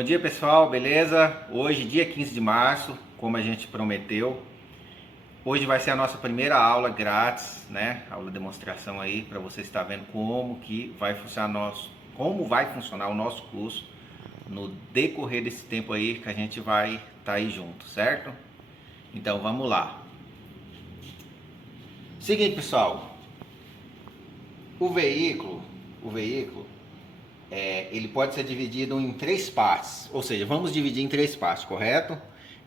Bom dia pessoal, beleza? Hoje, dia 15 de março, como a gente prometeu, hoje vai ser a nossa primeira aula grátis, né? Aula demonstração aí para você estar vendo como vai funcionar o nosso curso no decorrer desse tempo aí que a gente vai estar aí junto, certo? Então vamos lá. Seguinte pessoal, o veículo ele pode ser dividido em três partes, ou seja, vamos dividir em três partes, correto?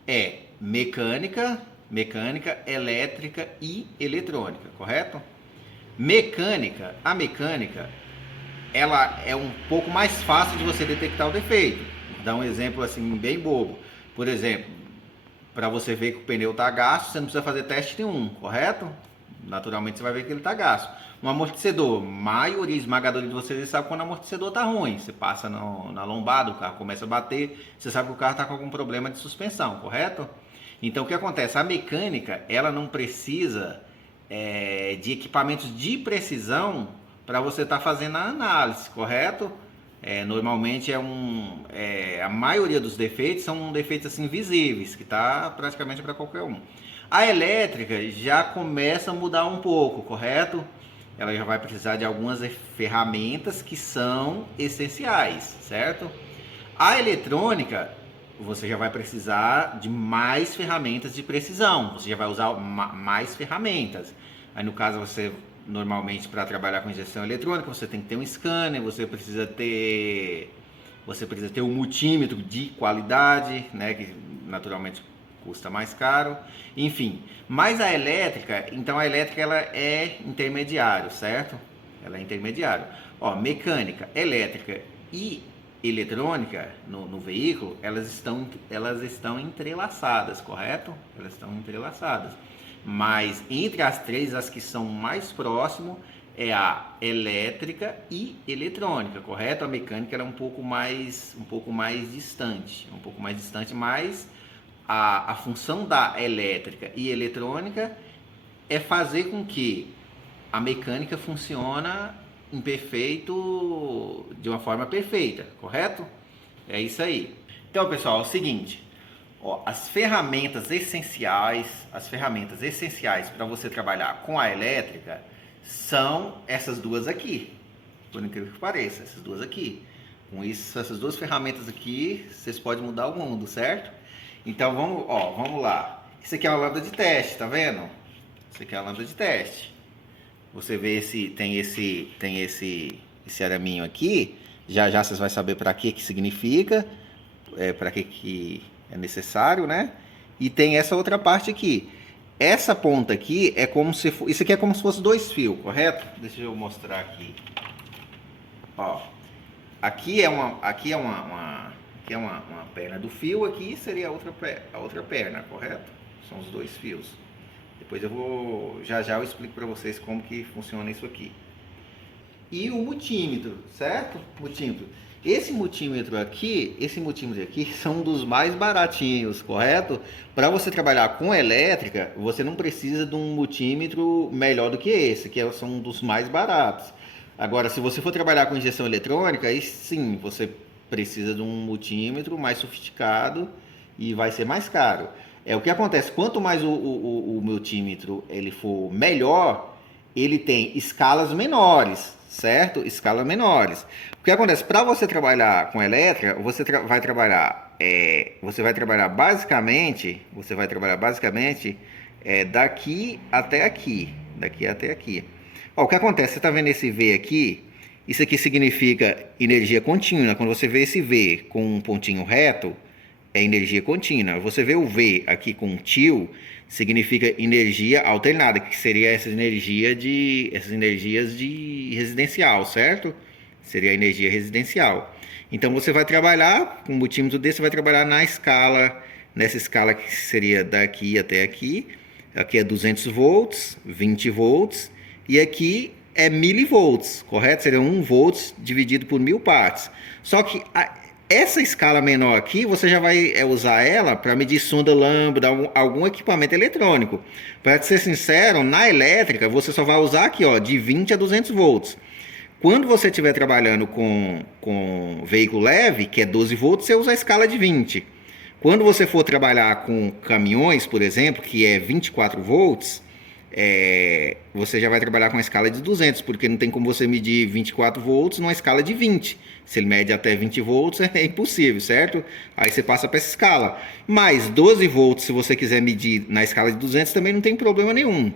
É mecânica, elétrica e eletrônica, correto? A mecânica, ela é um pouco mais fácil de você detectar o defeito. Vou dar um exemplo assim bem bobo. Por exemplo, para você ver que o pneu está gasto, você não precisa fazer teste nenhum, correto? Naturalmente você vai ver que ele está gasto. Um amortecedor, maioria esmagadora de vocês sabe quando o amortecedor está ruim. Você passa na lombada, o carro começa a bater, você sabe que o carro está com algum problema de suspensão, correto? Então o que acontece? A mecânica, ela não precisa de equipamentos de precisão para você estar fazendo a análise, correto? Normalmente a maioria dos defeitos são defeitos assim visíveis, que está praticamente para qualquer um. A elétrica já começa a mudar um pouco, correto? Ela já vai precisar de algumas ferramentas que são essenciais, certo? A eletrônica, você já vai precisar de mais ferramentas de precisão, você já vai usar mais ferramentas. Aí no caso você, normalmente para trabalhar com injeção eletrônica, você tem que ter um scanner, você precisa ter um multímetro de qualidade, né, que naturalmente custa mais caro, enfim. Mas a elétrica, então a elétrica ela é intermediário, certo? Ela é intermediário. Ó, mecânica, elétrica e eletrônica no veículo, elas estão entrelaçadas, correto? Elas estão entrelaçadas. Mas entre as três, as que são mais próximas é a elétrica e eletrônica, correto? A mecânica ela é um pouco mais distante, mas a função da elétrica e eletrônica é fazer com que a mecânica funcione de uma forma perfeita, correto? É isso aí. Então, pessoal, é o seguinte, ó, as ferramentas essenciais para você trabalhar com a elétrica são essas duas aqui, por incrível que pareça, essas duas aqui. Com isso, essas duas ferramentas aqui, vocês podem mudar o mundo, certo? Então vamos lá. Isso aqui é uma lâmpada de teste, tá vendo? Isso aqui é uma lâmpada de teste. Você vê tem esse araminho aqui. Já vocês vão saber para que significa, para que é necessário, né? E tem essa outra parte aqui. Essa ponta aqui é como se isso aqui é como se fosse dois fios, correto? Deixa eu mostrar aqui. Ó, aqui é uma perna do fio, aqui seria a outra perna, correto? São os dois fios. Depois já eu explico para vocês como que funciona isso aqui. E o multímetro, certo? Esse multímetro aqui são um dos mais baratinhos, correto? Para você trabalhar com elétrica, você não precisa de um multímetro melhor do que esse, são um dos mais baratos. Agora, se você for trabalhar com injeção eletrônica, aí sim, você precisa de um multímetro mais sofisticado e vai ser mais caro. O que acontece, quanto mais o multímetro ele for melhor, ele tem escalas menores, certo? Escalas menores. O que acontece, para você trabalhar com elétrica, você vai trabalhar basicamente daqui até aqui. Ó, o que acontece, você está vendo esse V aqui? Isso aqui significa energia contínua. Quando você vê esse V com um pontinho reto, é energia contínua. Você vê o V aqui com um tio, significa energia alternada, que seria essas energias de residencial, certo? Seria a energia residencial. Então você vai trabalhar com um multímetro desse, você vai trabalhar nessa escala que seria daqui até aqui. Aqui é 200 volts, 20 volts, e aqui é milivolts, correto? Seria 1 volts dividido por 1000 partes. Só que essa escala menor aqui, você já vai usar ela para medir sonda lambda, algum equipamento eletrônico. Para ser sincero, na elétrica, você só vai usar aqui, ó, de 20 a 200 volts. Quando você estiver trabalhando com veículo leve, que é 12 volts, você usa a escala de 20. Quando você for trabalhar com caminhões, por exemplo, que é 24 volts, você já vai trabalhar com a escala de 200, porque não tem como você medir 24 volts numa escala de 20. Se ele mede até 20 volts, é impossível, certo? Aí você passa para essa escala. Mas 12 volts, se você quiser medir na escala de 200, também não tem problema nenhum.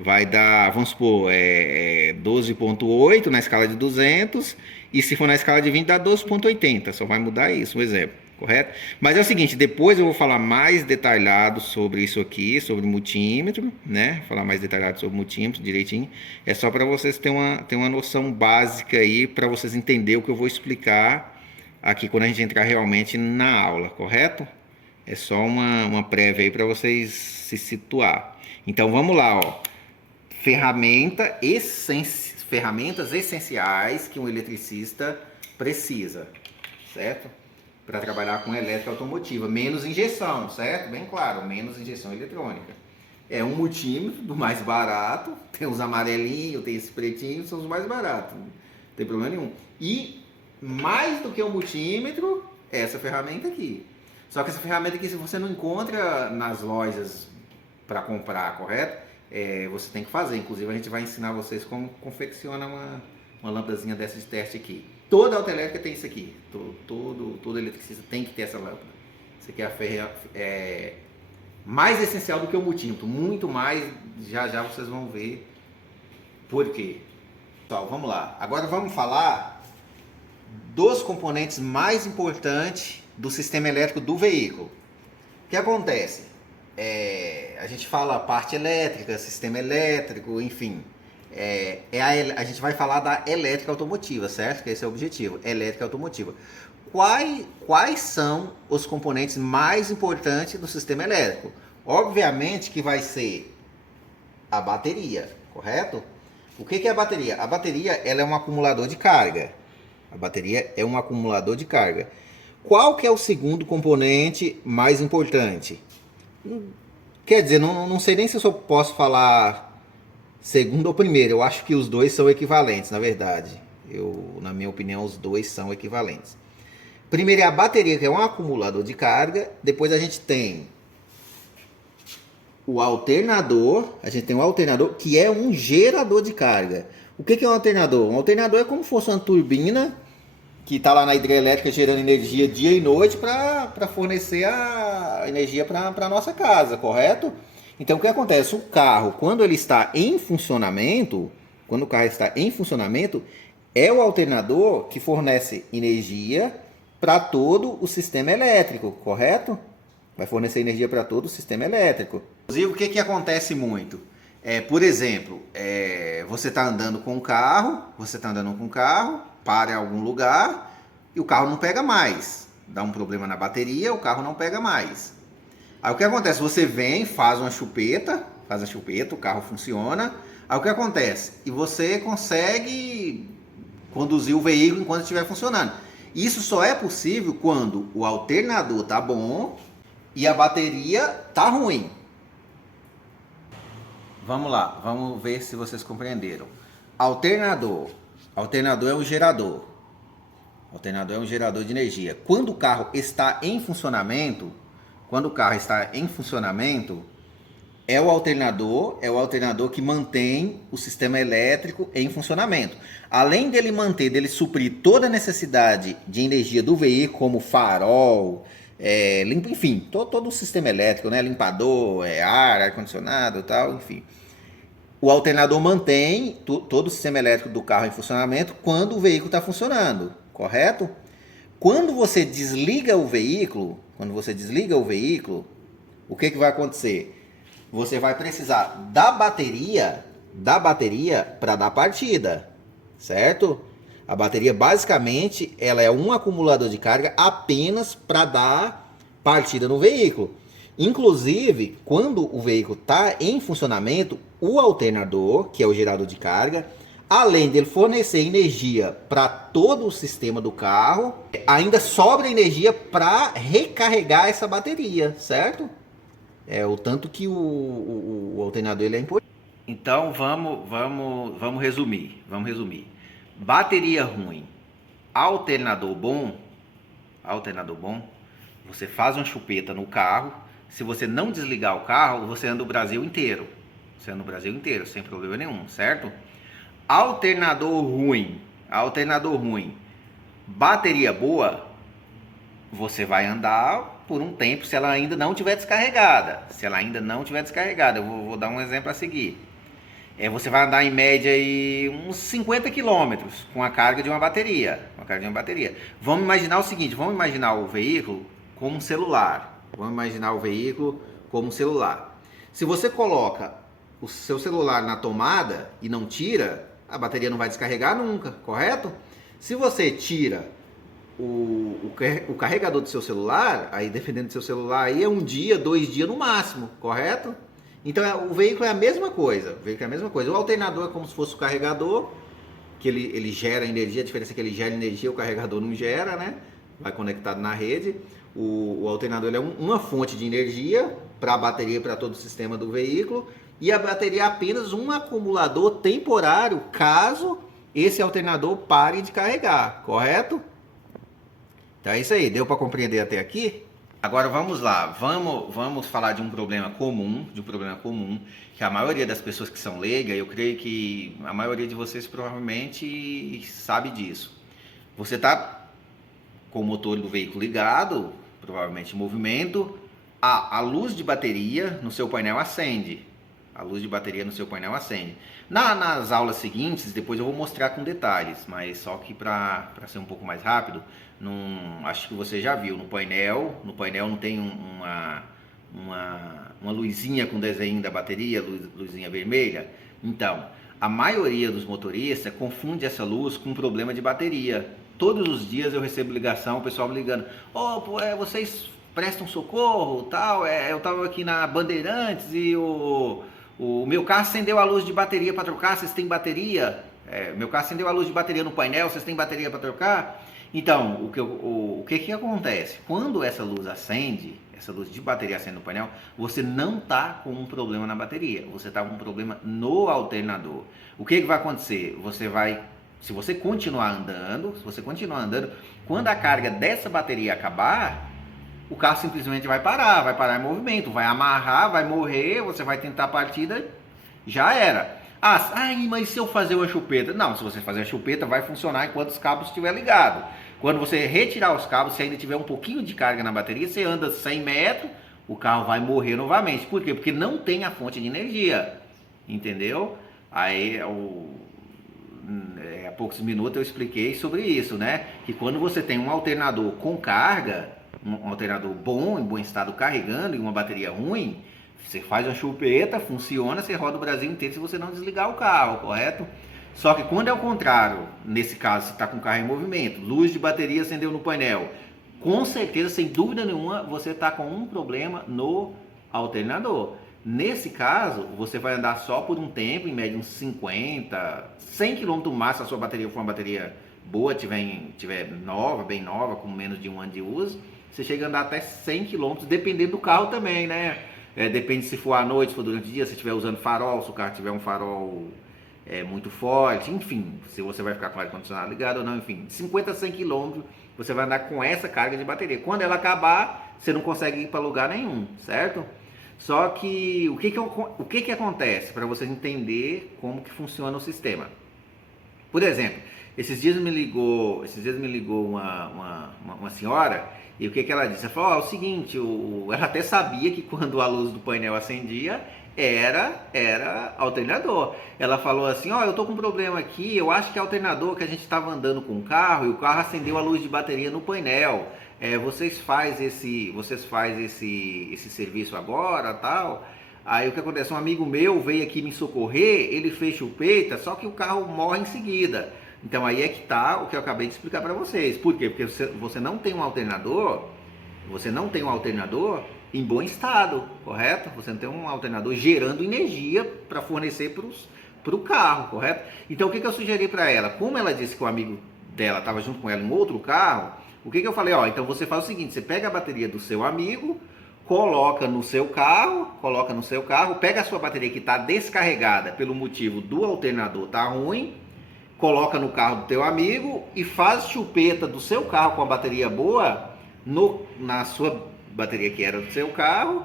Vai dar, vamos supor, 12,8 na escala de 200, e se for na escala de 20, dá 12,80. Só vai mudar isso, um exemplo, correto? Mas é o seguinte, depois eu vou falar mais detalhado sobre isso aqui, sobre multímetro, né? Falar mais detalhado sobre multímetro direitinho. É só para vocês terem uma noção básica aí, para vocês entenderem o que eu vou explicar aqui quando a gente entrar realmente na aula, correto? É só uma prévia aí para vocês se situar. Então vamos lá, ó. Ferramentas essenciais que um eletricista precisa, certo? Para trabalhar com elétrica automotiva, menos injeção, certo? Bem claro, menos injeção eletrônica. É um multímetro do mais barato, tem os amarelinhos, tem esse pretinho, são os mais baratos, não tem problema nenhum. E mais do que um multímetro, é essa ferramenta aqui. Só que essa ferramenta aqui, se você não encontra nas lojas para comprar, correto? Você tem que fazer. Inclusive a gente vai ensinar vocês como confecciona uma lâmpadazinha dessa de teste aqui. Toda autoelétrica tem isso aqui. Todo eletricista tem que ter essa lâmpada. Isso aqui é mais essencial do que o multímetro. Muito mais. Já já vocês vão ver por quê. Então, vamos lá. Agora vamos falar dos componentes mais importantes do sistema elétrico do veículo. O que acontece? A gente fala parte elétrica, sistema elétrico, enfim. A gente vai falar da elétrica automotiva, certo? Que esse é o objetivo, elétrica automotiva. Quais são os componentes mais importantes do sistema elétrico? Obviamente que vai ser a bateria, correto? O que é a bateria? A bateria ela é um acumulador de carga. A bateria é um acumulador de carga. Qual que é o segundo componente mais importante? Quer dizer, não sei nem se eu posso falar segundo ou primeiro. Eu acho que os dois são equivalentes, na verdade. Na minha opinião, os dois são equivalentes. Primeiro é a bateria, que é um acumulador de carga. Depois a gente tem o alternador. A gente tem um alternador que é um gerador de carga. O que é um alternador? Um alternador é como se fosse uma turbina que está lá na hidrelétrica gerando energia dia e noite para fornecer a energia para a nossa casa, correto? Então o que acontece? O carro, quando ele está em funcionamento, é o alternador que fornece energia para todo o sistema elétrico, correto? Vai fornecer energia para todo o sistema elétrico. Inclusive, o que acontece muito? Por exemplo, você está andando com um carro, para em algum lugar e o carro não pega mais. Dá um problema na bateria, o carro não pega mais. Aí o que acontece? Você vem, faz a chupeta, o carro funciona. Aí o que acontece? E você consegue conduzir o veículo enquanto estiver funcionando. Isso só é possível quando o alternador tá bom e a bateria tá ruim. Vamos lá, vamos ver se vocês compreenderam. Alternador é um gerador. Alternador é um gerador de energia. Quando o carro está em funcionamento, é o alternador que mantém o sistema elétrico em funcionamento. Além dele suprir toda a necessidade de energia do veículo, como farol, enfim, todo o sistema elétrico, né? Limpador, ar-condicionado e tal, enfim. O alternador mantém todo o sistema elétrico do carro em funcionamento quando o veículo está funcionando, correto? Quando você desliga o veículo, o que vai acontecer? Você vai precisar da bateria para dar partida, certo? A bateria basicamente ela é um acumulador de carga apenas para dar partida no veículo. Inclusive, quando o veículo está em funcionamento, o alternador, que é o gerador de carga, além dele fornecer energia para todo o sistema do carro, ainda sobra energia para recarregar essa bateria, certo? O tanto que o alternador ele é importante. Então vamos resumir. Bateria ruim, alternador bom, você faz uma chupeta no carro. Se você não desligar o carro, você anda o Brasil inteiro. Você anda o Brasil inteiro, sem problema nenhum, certo? Alternador ruim, bateria boa, você vai andar por um tempo se ela ainda não tiver descarregada. Eu vou dar um exemplo a seguir. Você vai andar em média aí uns 50 quilômetros com a carga de uma bateria. Vamos imaginar o seguinte, vamos imaginar o veículo como um celular. Se você coloca o seu celular na tomada e não tira, a bateria não vai descarregar nunca, correto? Se você tira o carregador do seu celular, aí dependendo do seu celular, aí é 1 dia, 2 dias no máximo, correto? Então o veículo é a mesma coisa. O alternador é como se fosse o carregador, que ele gera energia. A diferença é que ele gera energia, o carregador não gera, né? Vai conectado na rede. O alternador ele é uma fonte de energia para a bateria, para todo o sistema do veículo. E a bateria é apenas um acumulador temporário, caso esse alternador pare de carregar, correto? Então é isso aí, deu para compreender até aqui? Agora vamos lá, vamos falar de um problema comum, que a maioria das pessoas que são leigas, eu creio que a maioria de vocês provavelmente sabe disso. Você está com o motor do veículo ligado, provavelmente em movimento, a luz de bateria no seu painel acende. Nas aulas seguintes, depois eu vou mostrar com detalhes, mas só que para ser um pouco mais rápido, acho que você já viu, no painel não tem uma luzinha com desenho da bateria, luzinha vermelha. Então, a maioria dos motoristas confunde essa luz com um problema de bateria. Todos os dias eu recebo ligação, o pessoal me ligando, vocês prestam socorro, tal, eu estava aqui na Bandeirantes e o meu carro acendeu a luz de bateria para trocar, vocês têm bateria? Meu carro acendeu a luz de bateria no painel, vocês têm bateria para trocar? Então, o que acontece? Quando essa luz de bateria acende no painel, você não está com um problema na bateria, você está com um problema no alternador. O que vai acontecer? Se você continuar andando, quando a carga dessa bateria acabar, o carro simplesmente vai parar em movimento, vai amarrar, vai morrer, você vai tentar a partida, já era. Mas se eu fazer uma chupeta? Não, se você fazer a chupeta, vai funcionar enquanto os cabos estiverem ligados. Quando você retirar os cabos, se ainda tiver um pouquinho de carga na bateria, você anda 100 metros, o carro vai morrer novamente. Por quê? Porque não tem a fonte de energia, entendeu? Aí, há poucos minutos eu expliquei sobre isso, né? Que quando você tem um alternador com carga, um alternador bom, em bom estado carregando, e uma bateria ruim, você faz uma chupeta, funciona, você roda o Brasil inteiro se você não desligar o carro, correto? Só que quando é o contrário, nesse caso, você está com o carro em movimento, luz de bateria acendeu no painel, com certeza, sem dúvida nenhuma, você está com um problema no alternador. Nesse caso, você vai andar só por um tempo, em média uns 50, 100 km no máximo, se a sua bateria for uma bateria boa, tiver nova, bem nova, com menos de 1 ano de uso, você chega a andar até 100 km, dependendo do carro também, né? Depende se for à noite, se for durante o dia, se estiver usando farol, se o carro tiver um farol muito forte, enfim, se você vai ficar com o ar-condicionado ligado ou não, enfim, 50 a 100 km você vai andar com essa carga de bateria. Quando ela acabar, você não consegue ir para lugar nenhum, certo? Só que o que acontece para vocês entender como que funciona o sistema? Por exemplo, esses dias me ligou uma senhora, e o que ela disse? Ela falou, é o seguinte, ela até sabia que quando a luz do painel acendia, era alternador. Ela falou assim, eu tô com um problema aqui, eu acho que é alternador, que a gente estava andando com o carro, e o carro acendeu a luz de bateria no painel. Vocês fazem esse serviço agora, tal? Aí o que acontece? Um amigo meu veio aqui me socorrer, ele fez chupeta, só que o carro morre em seguida. Então aí é que tá o que eu acabei de explicar para vocês. Por quê? Porque você não tem um alternador em bom estado, correto? Você não tem um alternador gerando energia para fornecer para o carro, correto? Então o que eu sugeri para ela? Como ela disse que o amigo dela estava junto com ela em outro carro, o que eu falei? Então você faz o seguinte, você pega a bateria do seu amigo, coloca no seu carro, pega a sua bateria que está descarregada pelo motivo do alternador tá ruim, coloca no carro do teu amigo e faz chupeta do seu carro com a bateria boa na sua bateria que era do seu carro.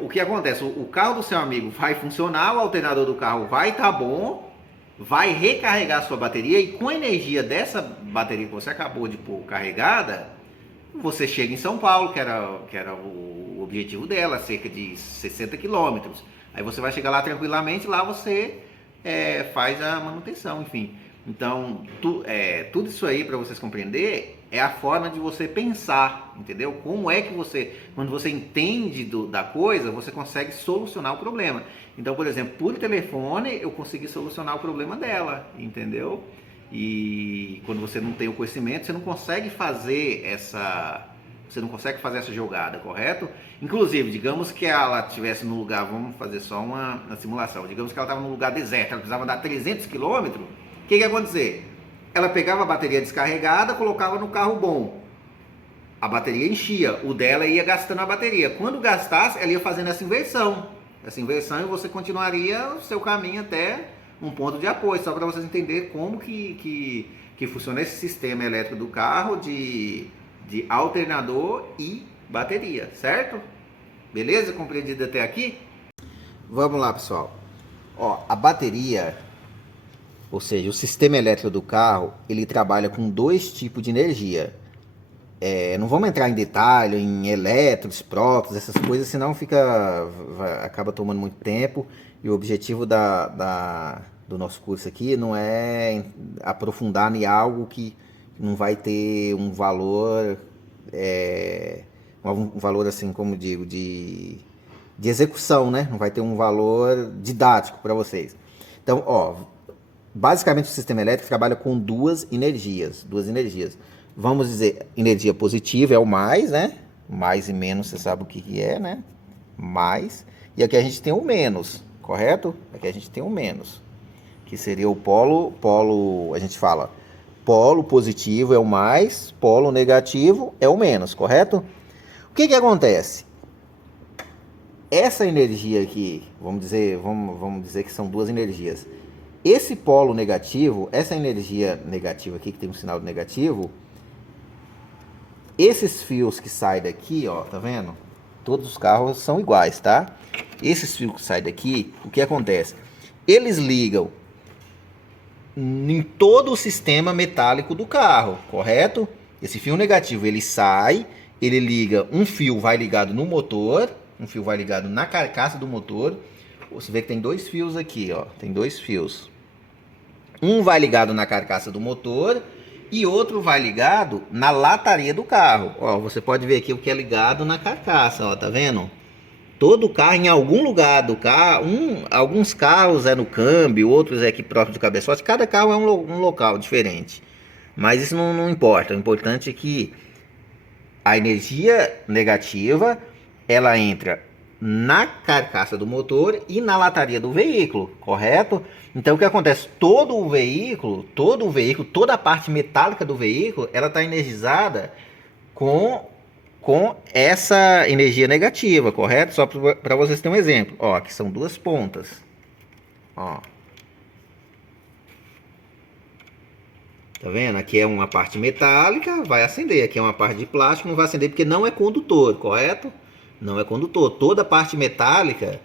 O que acontece? O carro do seu amigo vai funcionar, o alternador do carro vai estar bom, vai recarregar a sua bateria e com a energia dessa bateria que você acabou de pôr carregada, você chega em São Paulo, que era o objetivo dela, cerca de 60 quilômetros. Aí você vai chegar lá tranquilamente, lá você faz a manutenção, enfim. Então, tudo isso aí, para vocês compreenderem, é a forma de você pensar, entendeu? Como é que quando você entende da coisa, você consegue solucionar o problema. Então, por exemplo, por telefone, eu consegui solucionar o problema dela, entendeu? E quando você não tem o conhecimento, você não consegue fazer essa jogada, correto? Inclusive, digamos que ela estivesse no lugar, vamos fazer só uma simulação, digamos que ela estava num lugar deserto, ela precisava dar 300 quilômetros, o que ia acontecer? Ela pegava a bateria descarregada, colocava no carro bom, a bateria enchia, o dela ia gastando a bateria. Quando gastasse, ela ia fazendo essa inversão e você continuaria o seu caminho até um ponto de apoio, só para vocês entenderem como que funciona esse sistema elétrico do carro de alternador e bateria, certo? Beleza? Compreendido até aqui? Vamos lá, pessoal. Ó, a bateria, ou seja, o sistema elétrico do carro, ele trabalha com dois tipos de energia. Não vamos entrar em detalhe, em elétrons, prótons, essas coisas, senão acaba tomando muito tempo. E o objetivo do nosso curso aqui não é aprofundar em algo que não vai ter um valor, um valor assim, como digo, de execução, né? Não vai ter um valor didático para vocês. Então, ó, basicamente o sistema elétrico trabalha com duas energias. Vamos dizer, energia positiva é o mais, né? Mais e menos, você sabe o que é, né? Mais. E aqui a gente tem o menos, correto? Aqui a gente tem o menos, que seria o polo, a gente fala, polo positivo é o mais, polo negativo é o menos, correto? O que acontece? Essa energia aqui, vamos dizer que são duas energias. Esse polo negativo, essa energia negativa aqui, que tem um sinal negativo, esses fios que saem daqui, ó, tá vendo? Todos os carros são iguais, tá? Esses fios que saem daqui, o que acontece? Eles ligam em todo o sistema metálico do carro, correto? Esse fio negativo, ele sai, ele liga, um fio vai ligado no motor, um fio vai ligado na carcaça do motor. Você vê que tem dois fios aqui, ó, tem dois fios. Um vai ligado na carcaça do motor e outro vai ligado na lataria do carro. Ó, você pode ver aqui o que é ligado na carcaça, ó, tá vendo? Todo carro, em algum lugar do carro, alguns carros é no câmbio, outros é aqui próximo do cabeçote. Cada carro é um local diferente. Mas isso não importa. O importante é que a energia negativa, ela entra na carcaça do motor e na lataria do veículo, correto? Então o que acontece? Todo o veículo, toda a parte metálica do veículo, ela está energizada com essa energia negativa, correto? Só para vocês terem um exemplo. Ó, aqui são duas pontas. Ó. Tá vendo? Aqui é uma parte metálica, vai acender. Aqui é uma parte de plástico, não vai acender porque não é condutor, correto? Não é condutor. Toda parte metálica,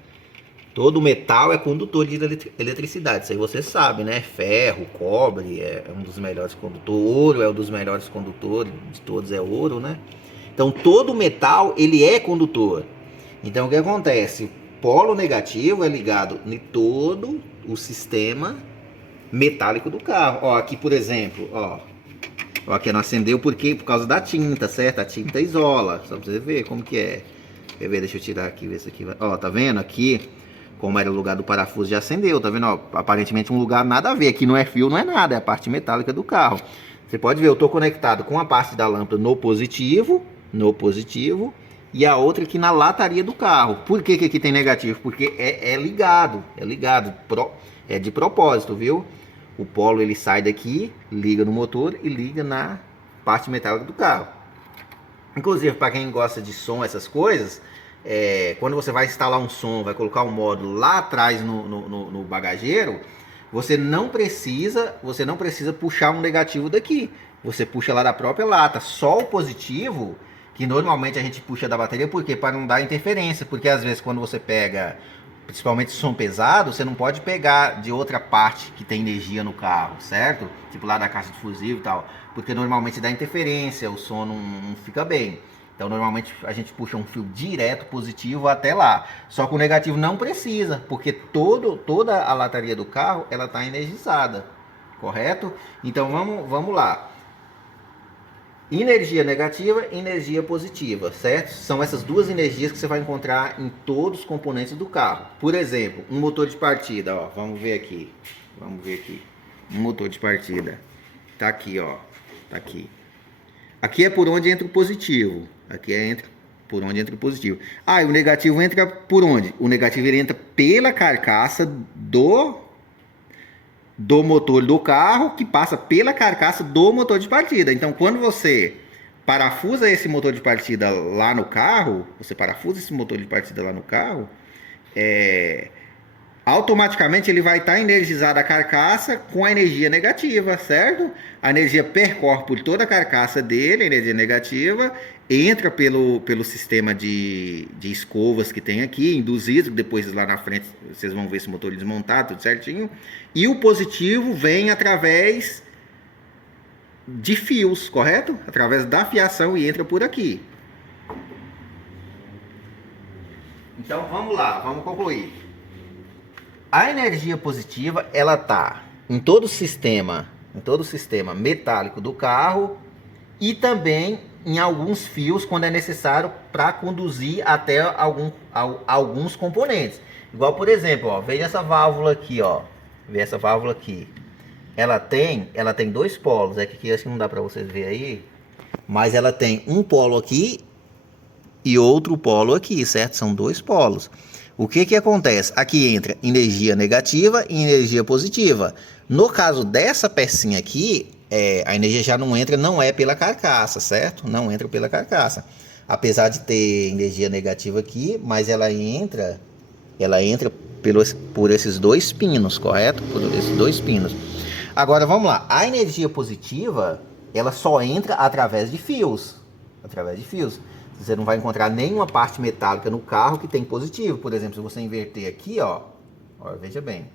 todo metal é condutor de eletricidade. Isso aí você sabe, né? Ferro, cobre é um dos melhores condutores. Ouro é um dos melhores condutores. De todos é ouro, né? Então todo metal ele é condutor. Então o que acontece? O polo negativo é ligado em todo o sistema metálico do carro. Ó, aqui por exemplo, ó, aqui não acendeu por causa da tinta, certo? A tinta isola, só pra você ver como que é. Quer ver? Deixa eu tirar aqui, ver se aqui vai. Ó, tá vendo? Aqui, como era o lugar do parafuso, já acendeu, tá vendo? Ó, aparentemente um lugar nada a ver. Aqui não é fio, não é nada, é a parte metálica do carro. Você pode ver, eu tô conectado com a parte da lâmpada no positivo, e a outra aqui na lataria do carro. Por que aqui tem negativo? Porque é ligado, é de propósito, viu? O polo ele sai daqui, liga no motor e liga na parte metálica do carro. Inclusive, para quem gosta de som, essas coisas, quando você vai instalar um som, vai colocar um módulo lá atrás no bagageiro, você não precisa puxar um negativo daqui. Você puxa lá da própria lata. Só o positivo, que normalmente a gente puxa da bateria, por quê? Para não dar interferência. Porque às vezes quando você pega, principalmente som pesado, você não pode pegar de outra parte que tem energia no carro, certo? Tipo lá da caixa de fusível e tal. Porque normalmente dá interferência, o som não fica bem. Então, normalmente a gente puxa um fio direto positivo até lá. Só que o negativo não precisa, porque toda a lataria do carro ela está energizada, correto? Então, vamos lá. Energia negativa e energia positiva, certo? São essas duas energias que você vai encontrar em todos os componentes do carro. Por exemplo, um motor de partida, ó, vamos ver aqui. Um motor de partida. Tá aqui, ó. Tá aqui. Aqui é por onde entra o positivo. Por onde entra o positivo. Ah, e o negativo entra por onde? O negativo ele entra pela carcaça do motor do carro, que passa pela carcaça do motor de partida. Então, quando você parafusa esse motor de partida lá no carro, automaticamente ele vai estar energizado a carcaça com a energia negativa, certo? A energia percorre por toda a carcaça dele, a energia negativa, entra pelo sistema de escovas que tem aqui, induzido, depois lá na frente vocês vão ver esse motor desmontado, tudo certinho. E o positivo vem através de fios, correto? Através da fiação e entra por aqui. Então vamos lá, vamos concluir. A energia positiva, ela tá em todo o sistema metálico do carro e também em alguns fios quando é necessário para conduzir até alguns componentes. Igual, por exemplo, ó, veja essa válvula aqui, ó. Veja essa válvula aqui. Ela tem dois polos, é que aqui acho que não dá para vocês verem aí, mas ela tem um polo aqui e outro polo aqui, certo? São dois polos. O que acontece? Aqui entra energia negativa e energia positiva. No caso dessa pecinha aqui, a energia já não entra, não é pela carcaça, certo? Não entra pela carcaça. Apesar de ter energia negativa aqui, mas ela entra por esses dois pinos, correto? Por esses dois pinos. Agora vamos lá. A energia positiva, ela só entra através de fios. Você não vai encontrar nenhuma parte metálica no carro que tem positivo. Por exemplo, se você inverter aqui, ó, veja bem.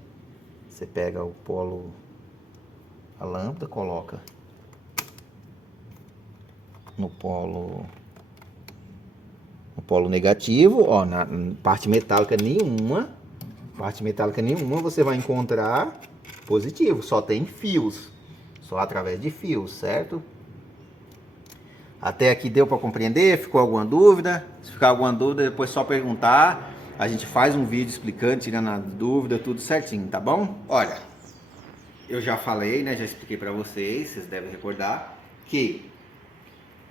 Você pega o polo, a lâmpada, coloca no polo negativo, ó, na parte metálica nenhuma você vai encontrar positivo. Só tem fios, só através de fios, certo? Até aqui deu para compreender? Ficou alguma dúvida? Se ficar alguma dúvida, depois é só perguntar. A gente faz um vídeo explicando, tirando a dúvida, tudo certinho, tá bom? Olha, eu já falei, né? Já expliquei para vocês devem recordar, que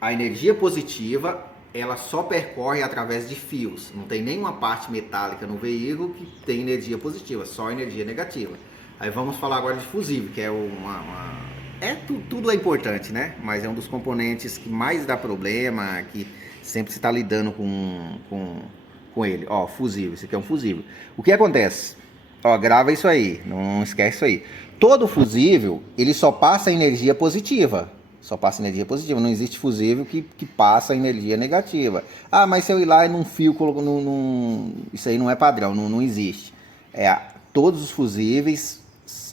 a energia positiva, ela só percorre através de fios. Não tem nenhuma parte metálica no veículo que tem energia positiva, só energia negativa. Aí vamos falar agora de fusível, que é tudo é importante, né? Mas é um dos componentes que mais dá problema, que sempre se está lidando com ele. Ó, fusível, esse aqui é um fusível. O que acontece? Ó, grava isso aí, não esquece isso aí. Todo fusível, ele só passa energia positiva. Não existe fusível que passa energia negativa. Ah, mas se eu ir lá e num fio, isso aí não é padrão, não existe. Todos os fusíveis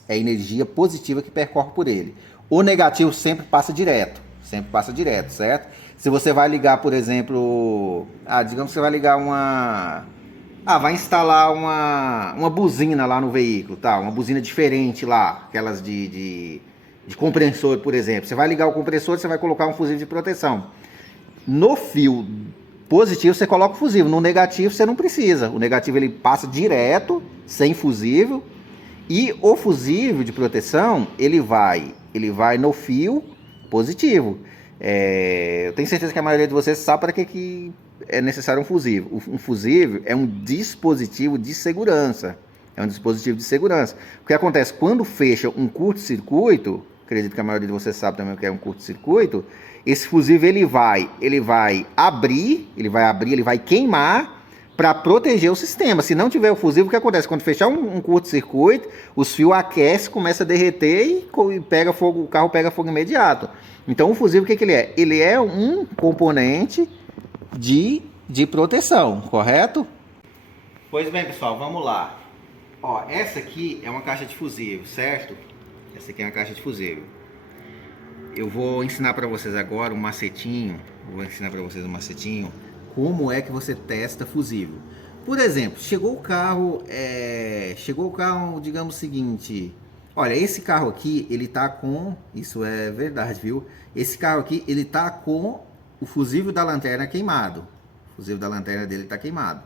é energia positiva que percorre por ele. O negativo sempre passa direto, certo? Se você vai ligar, por exemplo, digamos que você vai ligar vai instalar uma buzina lá no veículo, tá? Uma buzina diferente lá, aquelas de compressor, por exemplo. Você vai ligar o compressor, você vai colocar um fusível de proteção. No fio positivo você coloca o fusível, no negativo você não precisa. O negativo ele passa direto, sem fusível, e o fusível de proteção ele vai no fio positivo. Eu tenho certeza que a maioria de vocês sabe para que é necessário um fusível. Um fusível é um dispositivo de segurança. O que acontece? Quando fecha um curto-circuito, acredito que a maioria de vocês sabe também o que é um curto-circuito, esse fusível ele vai abrir, ele vai queimar para proteger o sistema. Se não tiver o fusível, o que acontece? Quando fechar um curto-circuito, os fios aquecem, começa a derreter e pega fogo, o carro pega fogo imediato. Então o fusível, o que ele é? Ele é um componente de proteção, correto? Pois bem, pessoal, vamos lá. Ó, essa aqui é uma caixa de fusível, certo? Essa aqui é uma caixa de fusível. Eu vou ensinar para vocês agora um macetinho. Como é que você testa fusível. Por exemplo, chegou o carro, digamos o seguinte, olha, esse carro aqui, ele tá com, isso é verdade, viu? Esse carro aqui, ele tá com o fusível da lanterna queimado. O fusível da lanterna dele tá queimado.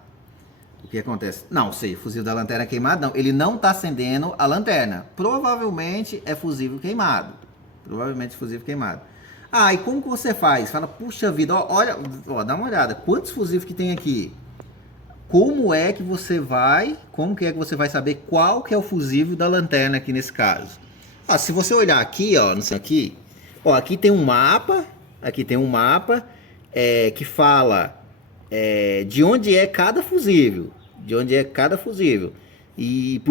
O que acontece? Não, sei, fusível da lanterna queimado, não, ele não tá acendendo a lanterna. Provavelmente é fusível queimado. Ah, e como que você faz? Fala, puxa vida, ó, olha, ó, dá uma olhada, quantos fusíveis que tem aqui? Como é que você vai saber qual que é o fusível da lanterna aqui nesse caso? Ó, se você olhar aqui, ó, não sei aqui, ó, aqui tem um mapa que fala de onde é cada fusível, E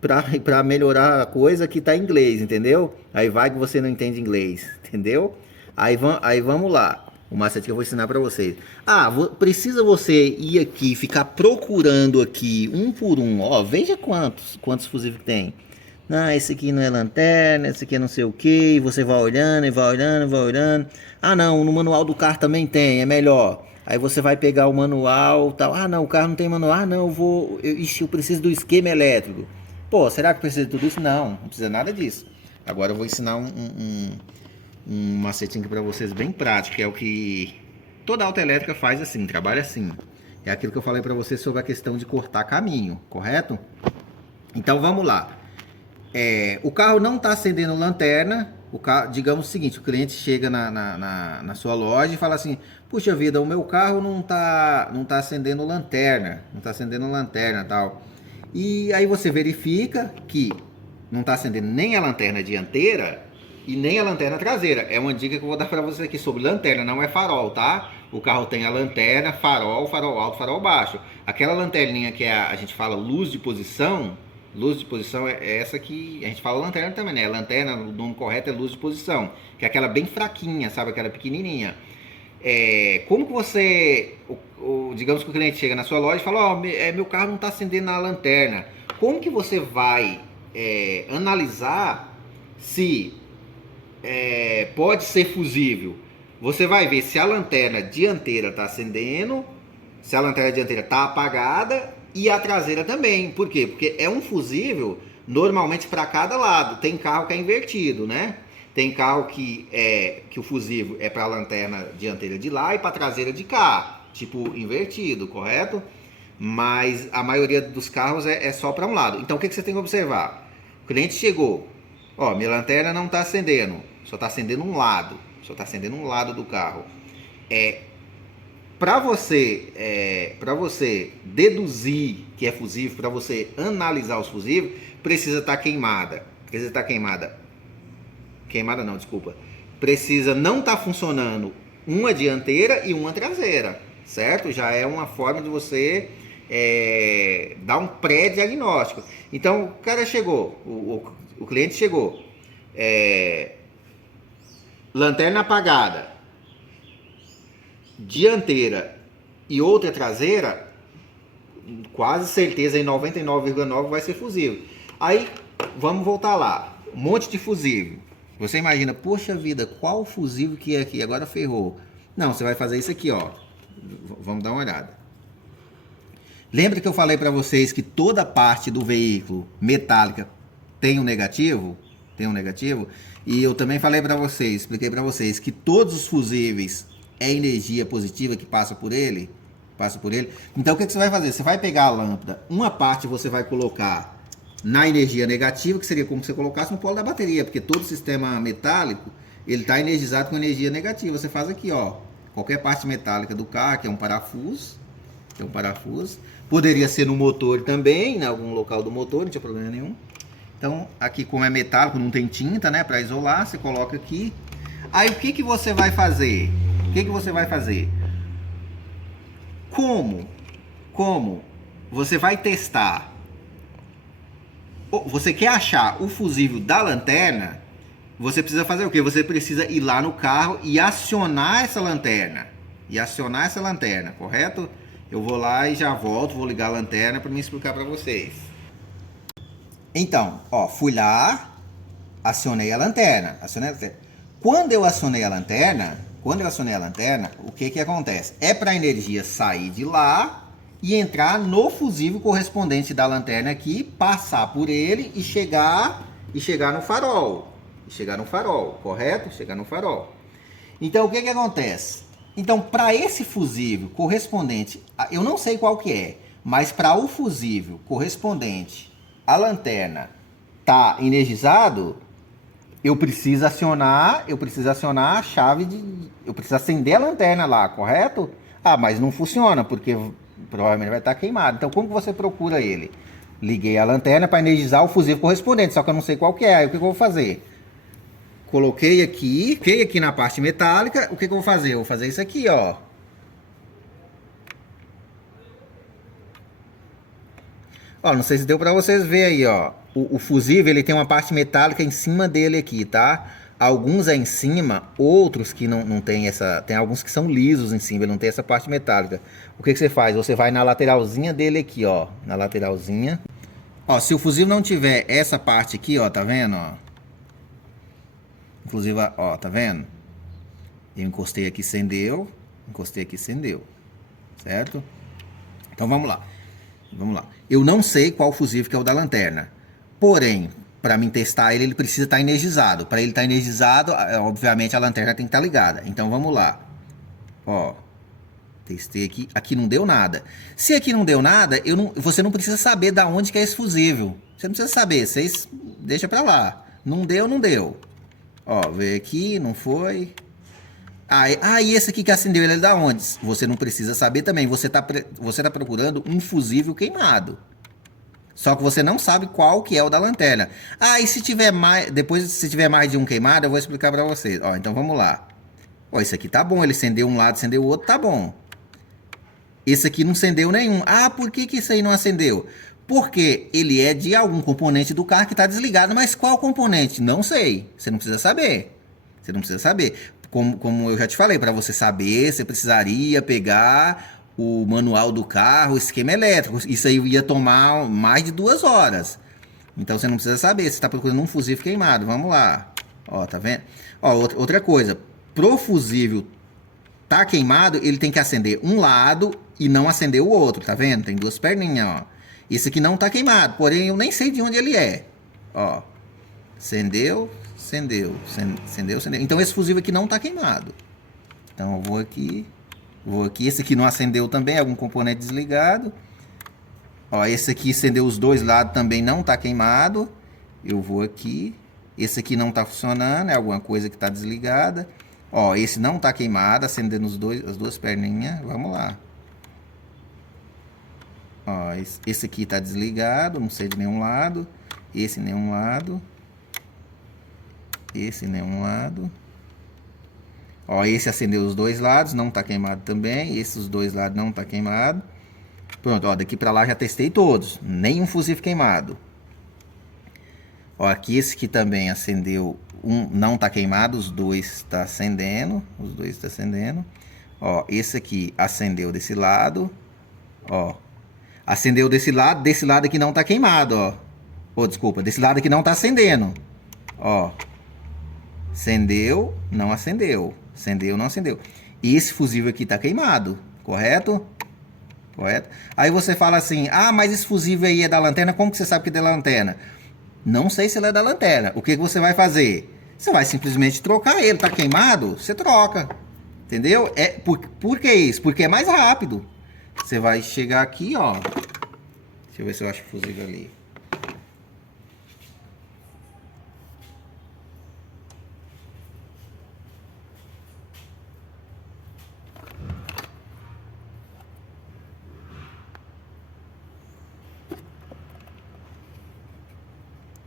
para melhorar a coisa que tá em inglês, entendeu? Aí vai que você não entende inglês, entendeu? Aí vamos lá. O macete que eu vou ensinar para vocês. Ah, precisa você ir aqui, ficar procurando aqui, um por um. Ó, veja quantos fusíveis que tem. Ah, esse aqui não é lanterna, esse aqui é não sei o que. Você vai olhando. Ah, não, no manual do carro também tem, é melhor. Aí você vai pegar o manual, tal. Ah, não, o carro não tem manual. Ah, não, eu preciso do esquema elétrico. Pô, será que precisa de tudo isso? Não precisa nada disso. Agora eu vou ensinar um macetinho para vocês bem prático, que é o que toda autoelétrica faz assim, trabalha assim. É aquilo que eu falei para vocês sobre a questão de cortar caminho, correto? Então vamos lá. O carro não está acendendo lanterna. Digamos o seguinte, o cliente chega na sua loja e fala assim, puxa vida, o meu carro não tá acendendo lanterna, tal. E aí você verifica que não está acendendo nem a lanterna dianteira e nem a lanterna traseira. É uma dica que eu vou dar para vocês aqui sobre lanterna, não é farol, tá? O carro tem a lanterna, farol alto, farol baixo. Aquela lanterninha que a gente fala luz de posição é essa que a gente fala lanterna também, né? A lanterna, o nome correto é luz de posição, que é aquela bem fraquinha, sabe? Aquela pequenininha. Como que você, digamos que o cliente chega na sua loja e fala, ó, meu carro não está acendendo a lanterna. Como que você vai analisar se pode ser fusível? Você vai ver se a lanterna dianteira está acendendo, se a lanterna dianteira está apagada e a traseira também. Por quê? Porque é um fusível normalmente para cada lado. Tem carro que é invertido, né? Tem carro que o fusível é para a lanterna dianteira de lá e para a traseira de cá, tipo invertido, correto? Mas a maioria dos carros é só para um lado. Então o que você tem que observar? O cliente chegou, ó, minha lanterna não está acendendo, só está acendendo um lado, do carro. Para você deduzir que é fusível, para você analisar os fusíveis, precisa estar queimada. Precisa não estar funcionando uma dianteira e uma traseira, certo? Já é uma forma de você dar um pré-diagnóstico. Então, o cara chegou, o cliente chegou, lanterna apagada, dianteira e outra traseira, quase certeza em 99,9 vai ser fusível. Aí, vamos voltar lá, um monte de fusível. Você imagina, poxa vida, qual fusível que é aqui? Agora ferrou. Não, você vai fazer isso aqui, ó. Vamos dar uma olhada. Lembra que eu falei para vocês que toda parte do veículo metálica tem um negativo? E eu também expliquei para vocês que todos os fusíveis é energia positiva que passa por ele. Então o que você vai fazer? Você vai pegar a lâmpada, uma parte você vai colocar na energia negativa, que seria como se você colocasse no polo da bateria, porque todo sistema metálico, ele está energizado com energia negativa. Você faz aqui, ó, qualquer parte metálica do carro, que é um parafuso, poderia ser no motor também, em algum local do motor, não tinha problema nenhum. Então, aqui como é metálico, não tem tinta, né, para isolar, você coloca aqui. Aí o que você vai fazer? Como como você vai testar, você quer achar o fusível da lanterna, você precisa fazer o quê? Você precisa ir lá no carro e acionar essa lanterna. Correto? Eu vou lá e já volto, vou ligar a lanterna para me explicar para vocês. Então, ó, fui lá, acionei a lanterna. Quando eu acionei a lanterna, o que que acontece? É para a energia sair de lá e entrar no fusível correspondente da lanterna aqui, passar por ele e chegar no farol. Correto? Chegar no farol. Então, o que que acontece? Então, para esse fusível correspondente, eu não sei qual que é, mas para o fusível correspondente à lanterna tá energizado, eu preciso acionar a chave eu preciso acender a lanterna lá, correto? Ah, mas não funciona porque provavelmente vai estar queimado. Então, como que você procura ele? Liguei a lanterna para energizar o fusível correspondente, só que eu não sei qual que é. Aí o que eu vou fazer? Coloquei aqui na parte metálica. O que eu vou fazer? Eu vou fazer isso aqui, ó. Ó, não sei se deu para vocês ver aí, ó. O fusível, ele tem uma parte metálica em cima dele aqui, tá? Alguns é em cima, outros que não tem essa... Tem alguns que são lisos em cima, ele não tem essa parte metálica. O que que você faz? Você vai na lateralzinha dele aqui, ó. Na lateralzinha. Ó, se o fusível não tiver essa parte aqui, ó, tá vendo, ó? Inclusive, ó, tá vendo? Eu encostei aqui, acendeu. Certo? Então vamos lá. Eu não sei qual fusível que é o da lanterna. Porém, para mim testar ele precisa estar energizado. Para ele estar energizado, obviamente a lanterna tem que estar ligada. Então vamos lá. Ó, testei aqui. Aqui não deu nada. Se aqui não deu nada, você não precisa saber da onde que é esse fusível. Você não precisa saber. Vocês deixa para lá. Não deu, não deu. Ó, veio aqui, não foi. E esse aqui que acendeu, ele é da onde? Você não precisa saber também. Você tá procurando um fusível queimado. Só que você não sabe qual que é o da lanterna. E se tiver mais... Depois, se tiver mais de um queimado, eu vou explicar pra vocês. Ó, então vamos lá. Ó, esse aqui tá bom. Ele acendeu um lado, acendeu o outro, tá bom. Esse aqui não acendeu nenhum. Por que que isso aí não acendeu? Porque ele é de algum componente do carro que tá desligado. Mas qual componente? Não sei. Você não precisa saber. Como eu já te falei, para você saber, você precisaria pegar o manual do carro, o esquema elétrico. Isso aí ia tomar mais de 2 horas. Então você não precisa saber. Você está procurando um fusível queimado. Vamos lá. Ó, tá vendo? Ó, outra coisa. Pro fusível tá queimado, ele tem que acender um lado e não acender o outro. Tá vendo? Tem 2 perninhas, ó. Esse aqui não tá queimado. Porém, eu nem sei de onde ele é. Ó. Acendeu. Então esse fusível aqui não tá queimado. Então eu vou aqui. Esse aqui não acendeu também, algum componente desligado. Ó, esse aqui acendeu os 2 lados, também não tá queimado. Eu vou aqui. Esse aqui não tá funcionando, é alguma coisa que tá desligada. Ó, esse não tá queimado, acendendo as 2 perninhas. Vamos lá. Ó, esse aqui tá desligado, não sei de nenhum lado. Esse nenhum lado. Esse nenhum lado. Ó, esse acendeu os 2 lados, não tá queimado também. Esses 2 lados não tá queimado. Pronto, ó, daqui pra lá já testei todos. Nenhum fusível queimado. Ó, aqui esse aqui também acendeu. Não tá queimado, os 2 tá acendendo. Ó, esse aqui acendeu desse lado. Ó, acendeu desse lado aqui não tá queimado, ó. Desculpa, desse lado aqui não tá acendendo. Ó. Acendeu, não acendeu. Acendeu, não acendeu. E esse fusível aqui tá queimado, correto? Correto? Aí você fala assim, mas esse fusível aí é da lanterna, como que você sabe que é da lanterna? Não sei se ele é da lanterna. O que você vai fazer? Você vai simplesmente trocar ele, tá queimado? Você troca. Entendeu? Por que isso? Porque é mais rápido. Você vai chegar aqui, ó. Deixa eu ver se eu acho o fusível ali.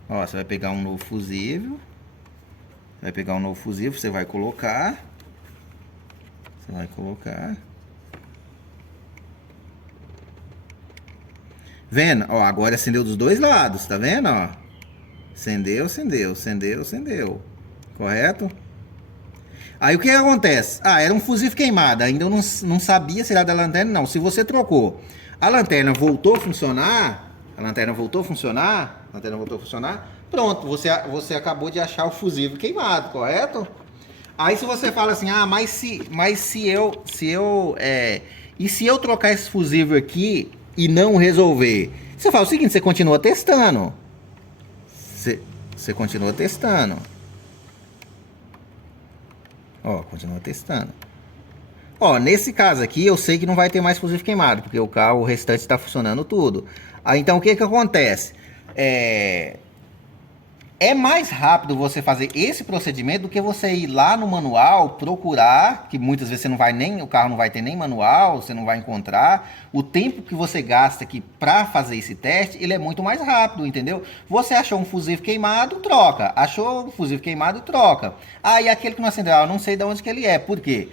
Ó, você vai pegar um novo fusível. Você vai colocar. Vendo? Ó, agora acendeu dos dois lados, tá vendo? Ó, acendeu, acendeu, acendeu, acendeu. Correto? Aí o que acontece? Ah, era um fusível queimado. Ainda eu não sabia se era da lanterna, não. Se você trocou, a lanterna voltou a funcionar, a lanterna voltou a funcionar, a lanterna voltou a funcionar, pronto, você acabou de achar o fusível queimado, correto? Aí se você fala assim, ah, e se eu trocar esse fusível aqui e não resolver? Você fala o seguinte, você continua testando. Você, você continua testando. Ó, continua testando. Ó, nesse caso aqui eu sei que não vai ter mais fusível queimado, porque o carro, o restante está funcionando tudo. Aí então o que que acontece? É, É mais rápido você fazer esse procedimento do que você ir lá no manual, procurar, que muitas vezes você não vai nem, o carro não vai ter nem manual, você não vai encontrar. O tempo que você gasta aqui para fazer esse teste, ele é muito mais rápido, entendeu? Você achou um fusível queimado, troca. Achou um fusível queimado, troca. Ah, e aquele que não acendeu, eu não sei de onde que ele é. Por quê?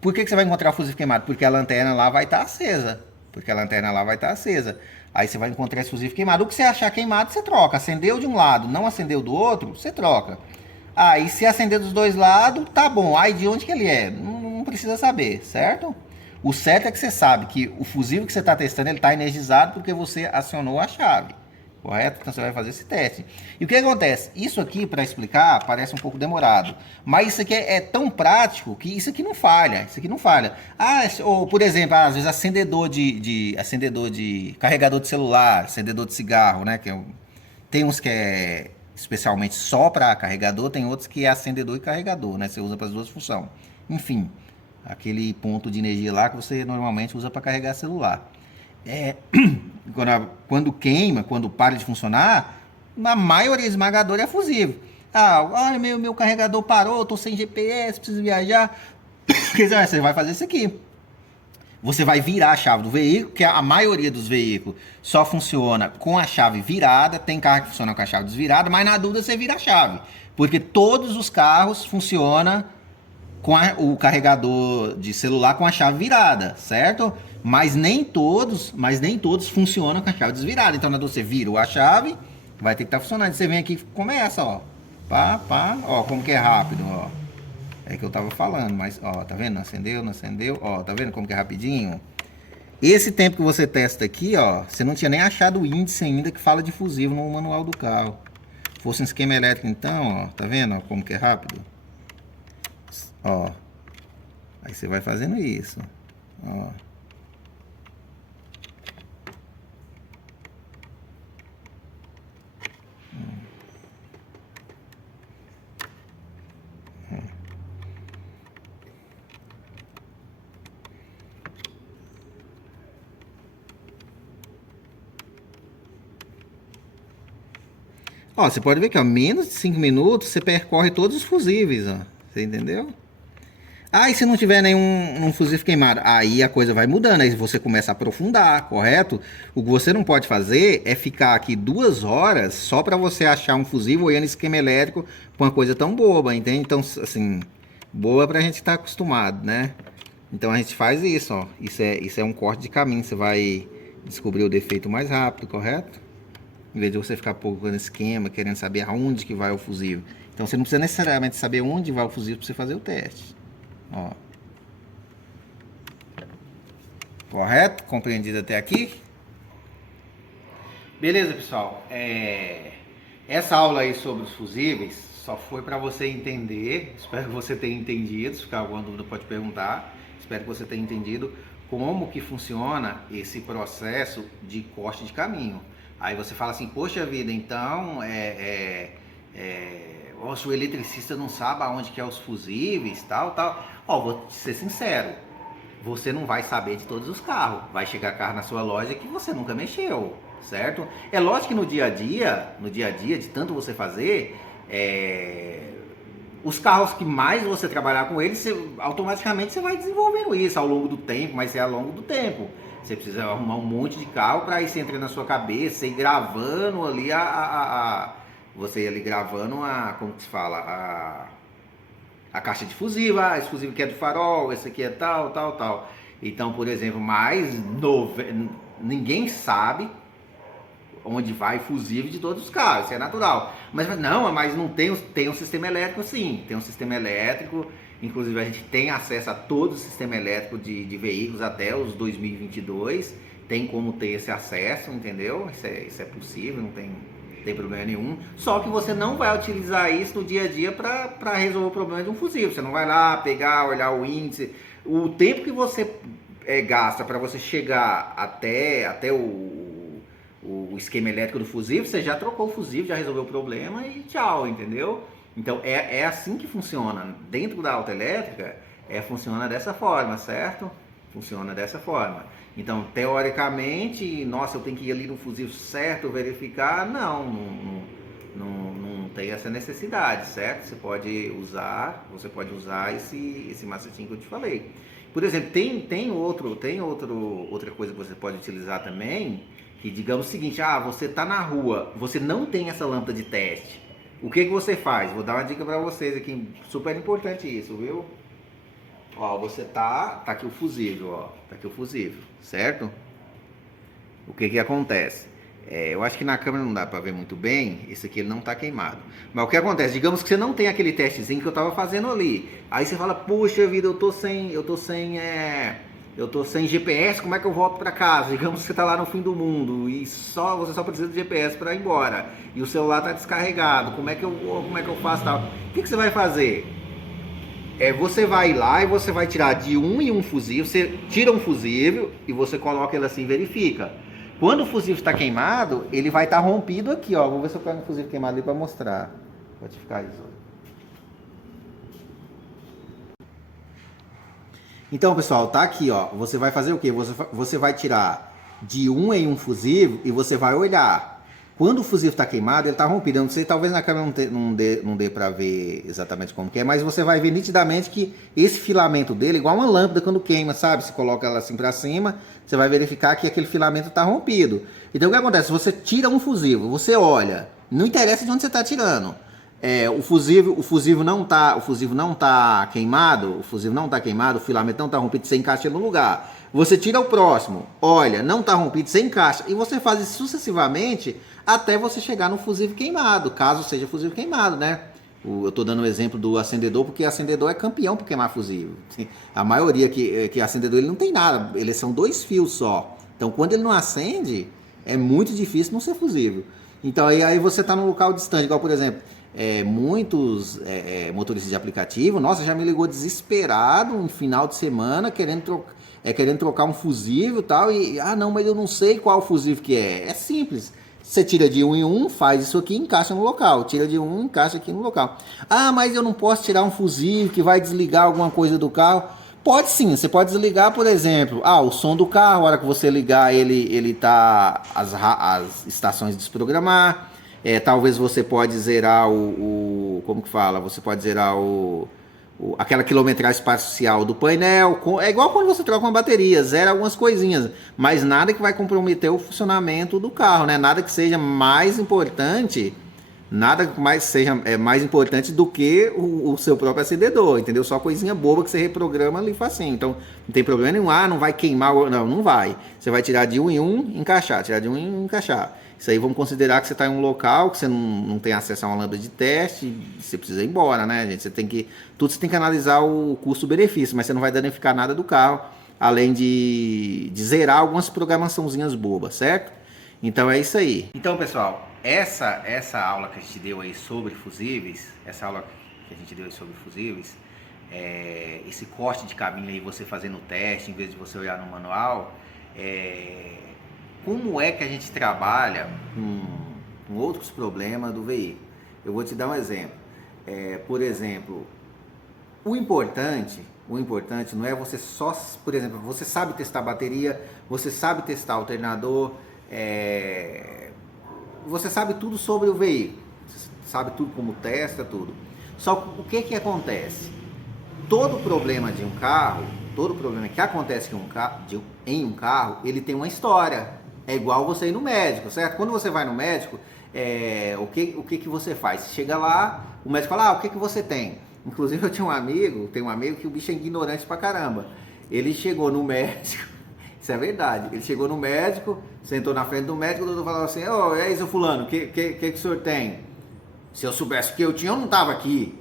Por que você vai encontrar o fusível queimado? Porque a lanterna lá vai estar acesa. Porque a lanterna lá vai estar acesa. Aí você vai encontrar esse fusível queimado. O que você achar queimado, você troca. Acendeu de um lado, não acendeu do outro, você troca. Aí se acender dos dois lados, tá bom. Aí de onde que ele é? Não precisa saber, certo? O certo é que você sabe que o fusível que você está testando, ele está energizado porque você acionou a chave. Correto? Então você vai fazer esse teste. E o que acontece? Isso aqui, para explicar, parece um pouco demorado. Mas isso aqui é tão prático que isso aqui não falha. Isso aqui não falha. Ah, ou, por exemplo, às vezes acendedor de carregador de celular, acendedor de cigarro, né? Tem uns que é especialmente só para carregador, tem outros que é acendedor e carregador, né? Você usa para as duas funções. Enfim, aquele ponto de energia lá que você normalmente usa para carregar celular. É, quando queima, quando para de funcionar, a maioria esmagadora é fusível. Ah, meu carregador parou, estou sem GPS, preciso viajar. Você vai fazer isso aqui. Você vai virar a chave do veículo, que a maioria dos veículos só funciona com a chave virada. Tem carro que funciona com a chave desvirada, mas na dúvida você vira a chave. Porque todos os carros funcionam com o carregador de celular com a chave virada, certo? Mas nem todos funcionam com a chave desvirada. Então, quando você vira a chave, vai ter que estar funcionando. Você vem aqui e começa, ó. Pá, pá, ó, como que é rápido, ó. É que eu tava falando, mas, ó, tá vendo? Não acendeu, não acendeu, ó, tá vendo como que é rapidinho? Esse tempo que você testa aqui, ó, você não tinha nem achado o índice ainda que fala de fusível no manual do carro. Se fosse um esquema elétrico, então, ó, tá vendo ó, como que é rápido? Ó, aí você vai fazendo isso, ó. Ó, você pode ver que ó, menos de 5 minutos você percorre todos os fusíveis, ó. Você entendeu? Ah, e se não tiver nenhum fusível queimado? Aí a coisa vai mudando, aí você começa a aprofundar, correto? O que você não pode fazer é ficar aqui 2 horas só para você achar um fusível olhando esquema elétrico com uma coisa tão boba, entende? Então, assim, boa pra gente estar acostumado, né? Então a gente faz isso, ó. Isso é um corte de caminho, você vai descobrir o defeito mais rápido, correto? Em vez de você ficar procurando esquema, querendo saber aonde que vai o fusível. Então você não precisa necessariamente saber onde vai o fusível para você fazer o teste. Ó. Correto? Compreendido até aqui? Beleza, pessoal. Essa aula aí sobre os fusíveis só foi para você entender. Espero que você tenha entendido. Se ficar alguma dúvida, pode perguntar. Espero que você tenha entendido como que funciona esse processo de corte de caminho. Aí você fala assim, poxa vida, então se o eletricista não sabe aonde que é os fusíveis, tal. Ó, vou ser sincero, você não vai saber de todos os carros. Vai chegar carro na sua loja que você nunca mexeu, certo? É lógico que no dia a dia, de tanto você fazer, os carros que mais você trabalhar com eles, automaticamente você vai desenvolvendo isso ao longo do tempo, mas é ao longo do tempo. Você precisa arrumar um monte de carro para isso entrar na sua cabeça e gravando ali você ali gravando como que se fala? A caixa de fusível, esse fusível aqui é do farol, esse aqui é tal. Então, por exemplo, ninguém sabe onde vai fusível de todos os carros, isso é natural. Mas não, mas não tem um sistema elétrico sim, tem um sistema elétrico, inclusive a gente tem acesso a todo o sistema elétrico de veículos até os 2022, tem como ter esse acesso, entendeu? Isso é possível, não tem problema nenhum. Só que você não vai utilizar isso no dia a dia para resolver o problema de um fusível. Você não vai lá pegar, olhar o índice. O tempo que você gasta para você chegar até o esquema elétrico do fusível, você já trocou o fusível, já resolveu o problema e tchau, entendeu? Então é assim que funciona. Dentro da autoelétrica, funciona dessa forma, certo? Funciona dessa forma. Então, teoricamente, nossa, eu tenho que ir ali no fusível certo, verificar. Não tem essa necessidade, certo? Você pode usar esse macetinho que eu te falei. Por exemplo, tem outra coisa que você pode utilizar também, que digamos o seguinte, você está na rua, você não tem essa lâmpada de teste. O que você faz? Vou dar uma dica para vocês aqui, super importante isso, viu? Ó, você tá aqui o fusível, ó, tá aqui o fusível, certo? O que acontece? Eu acho que na câmera não dá para ver muito bem, esse aqui ele não tá queimado. Mas o que acontece? Digamos que você não tem aquele testezinho que eu tava fazendo ali. Aí você fala, puxa vida, eu tô sem GPS, como é que eu volto para casa? Digamos que você tá lá no fim do mundo e você só precisa de GPS para ir embora. E o celular tá descarregado, como é que eu faço tal? O que você vai fazer? Você vai lá e você vai tirar de um em um fusível, você tira um fusível e você coloca ele assim e verifica. Quando o fusível está queimado, ele vai estar rompido aqui, ó. Vou ver se eu pego um fusível queimado ali para mostrar. Pode ficar isso. Então, pessoal, tá aqui, ó. Você vai fazer o quê? Você vai tirar de um em um fusível e você vai olhar. Quando o fusível está queimado, ele está rompido. Eu não sei, talvez na câmera não dê para ver exatamente como que é, mas você vai ver nitidamente que esse filamento dele é igual uma lâmpada quando queima, sabe? Você coloca ela assim para cima, você vai verificar que aquele filamento está rompido. Então o que acontece? Você tira um fusível, você olha, não interessa de onde você está tirando. O fusível não tá queimado, o filamento não está rompido, você encaixa ele no lugar. Você tira o próximo, olha, não está rompido, você encaixa. E você faz isso sucessivamente até você chegar no fusível queimado, caso seja fusível queimado, né? Eu estou dando o exemplo do acendedor, porque o acendedor é campeão por queimar fusível. A maioria que acendedor ele não tem nada, eles são 2 fios só. Então quando ele não acende, é muito difícil não ser fusível. Então aí você está num local distante, igual por exemplo, muitos motoristas de aplicativo, nossa, já me ligou desesperado um final de semana querendo trocar um fusível e tal, não, mas eu não sei qual fusível que é. É simples. Você tira de um em um, faz isso aqui e encaixa no local. Tira de um, encaixa aqui no local. Mas eu não posso tirar um fusível que vai desligar alguma coisa do carro. Pode sim, você pode desligar, por exemplo, o som do carro, a hora que você ligar ele tá as estações desprogramar. Talvez você pode zerar como que fala? Você pode zerar aquela quilometragem espacial do painel. É igual quando você troca uma bateria, zera algumas coisinhas, mas nada que vai comprometer o funcionamento do carro, né? Nada que seja mais importante, mais importante do que o seu próprio acendedor, entendeu? Só coisinha boba que você reprograma ali facinho. Então não tem problema nenhum, não vai queimar, não vai. Você vai tirar de um em um, encaixar, tirar de um em um, encaixar. Isso aí vamos considerar que você está em um local que você não tem acesso a uma lâmpada de teste, você precisa ir embora, né, gente? Você tem que analisar o custo-benefício, mas você não vai danificar nada do carro, além de zerar algumas programaçãozinhas bobas, certo? Então é isso aí. Então, pessoal, essa aula que a gente deu aí sobre fusíveis, esse corte de caminho aí, você fazendo o teste, em vez de você olhar no manual, como é que a gente trabalha com outros problemas do veículo? Eu vou te dar um exemplo. Por exemplo, o importante não é você só, por exemplo, você sabe testar bateria, você sabe testar alternador, você sabe tudo sobre o veículo, você sabe tudo como testa, tudo. Só que o que acontece? Todo problema de um carro, todo problema que acontece em um carro, ele tem uma história. É igual você ir no médico, certo? Quando você vai no médico, o que você faz? Você chega lá, o médico fala, o que você tem? Inclusive eu tenho um amigo que o bicho é ignorante pra caramba. Ele chegou no médico, Isso é verdade. Ele chegou no médico, sentou na frente do médico, o doutor falou assim, ô, e aí, seu fulano, o que o senhor tem? Se eu soubesse o que eu tinha, eu não estava aqui.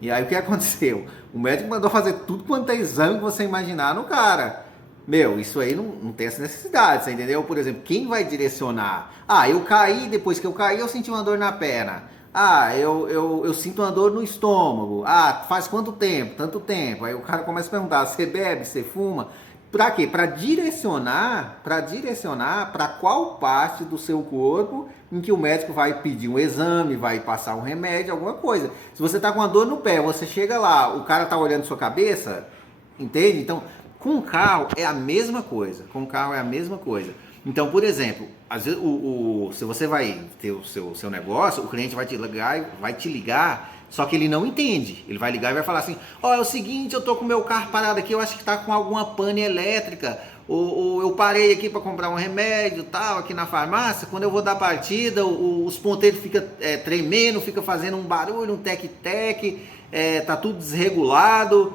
E aí o que aconteceu? O médico mandou fazer tudo quanto é exame que você imaginar no cara. Meu, isso aí não tem essa necessidade, você entendeu? Por exemplo, quem vai direcionar? Ah, eu caí, depois que eu caí eu senti uma dor na perna. Ah, eu sinto uma dor no estômago. Ah, faz quanto tempo? Tanto tempo. Aí o cara começa a perguntar, você bebe, você fuma? Pra quê? Para direcionar para qual parte do seu corpo em que o médico vai pedir um exame, vai passar um remédio, alguma coisa. Se você tá com uma dor no pé, você chega lá, o cara tá olhando sua cabeça, entende? Então, com o carro é a mesma coisa. Com o carro é a mesma coisa. Então, por exemplo, às vezes se você vai ter o seu negócio, o cliente vai te ligar, só que ele não entende. Ele vai ligar e vai falar assim, ó, é o seguinte, eu tô com o meu carro parado aqui, eu acho que tá com alguma pane elétrica, ou eu parei aqui para comprar um remédio, tal, aqui na farmácia, quando eu vou dar partida, os ponteiros ficam tremendo, fica fazendo um barulho, um tec-tec, tá tudo desregulado,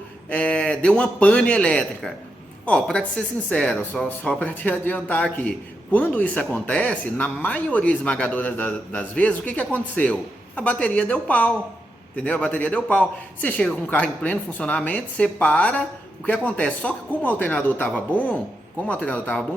deu uma pane elétrica. Ó, para te ser sincero, só para te adiantar aqui, quando isso acontece, na maioria esmagadora das vezes, o que aconteceu? A bateria deu pau, entendeu? A bateria deu pau. Você chega com o carro em pleno funcionamento, você para, o que acontece? Só que como o alternador estava bom,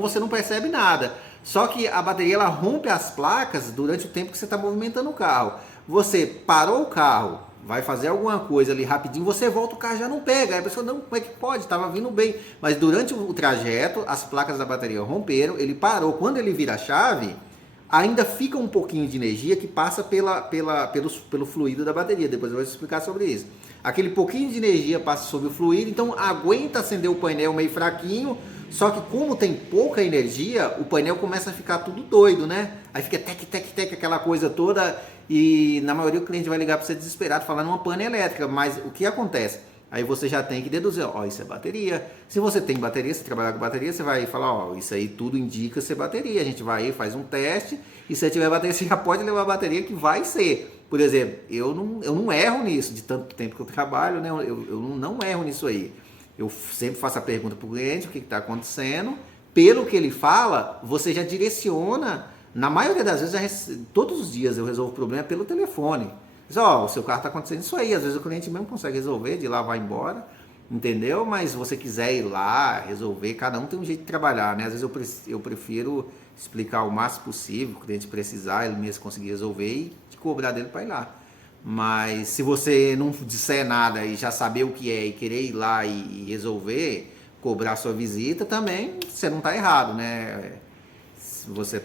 você não percebe nada. Só que a bateria ela rompe as placas durante o tempo que você está movimentando o carro. Você parou o carro, vai fazer alguma coisa ali rapidinho, você volta, o carro já não pega. Aí a pessoa, não, como é que pode? Estava vindo bem. Mas durante o trajeto, as placas da bateria romperam, ele parou. Quando ele vira a chave, ainda fica um pouquinho de energia que passa pelo fluido da bateria. Depois eu vou explicar sobre isso. Aquele pouquinho de energia passa sobre o fluido, então aguenta acender o painel meio fraquinho, só que como tem pouca energia, o painel começa a ficar tudo doido, né? Aí fica tec, aquela coisa toda, e na maioria o cliente vai ligar para você desesperado falando uma pane elétrica, mas o que acontece? Aí você já tem que deduzir, ó, isso é bateria. Se você tem bateria, se trabalhar com bateria, você vai falar, ó, isso aí tudo indica ser bateria. A gente vai aí, faz um teste, e se tiver bateria, você já pode levar a bateria que vai ser. Por exemplo, eu não erro nisso, de tanto tempo que eu trabalho, né? Eu não erro nisso aí. Eu sempre faço a pergunta para o cliente, o que está acontecendo. Pelo que ele fala, você já direciona. Na maioria das vezes, todos os dias eu resolvo o problema pelo telefone. Diz, ó, o seu carro está acontecendo isso aí. Às vezes o cliente mesmo consegue resolver, de lá vai embora, entendeu? Mas se você quiser ir lá, resolver, cada um tem um jeito de trabalhar, né? Às vezes eu prefiro explicar o máximo possível, o cliente precisar, ele mesmo conseguir resolver e te cobrar dele para ir lá. Mas se você não disser nada e já saber o que é e querer ir lá e resolver, cobrar sua visita, também você não está errado, né? Você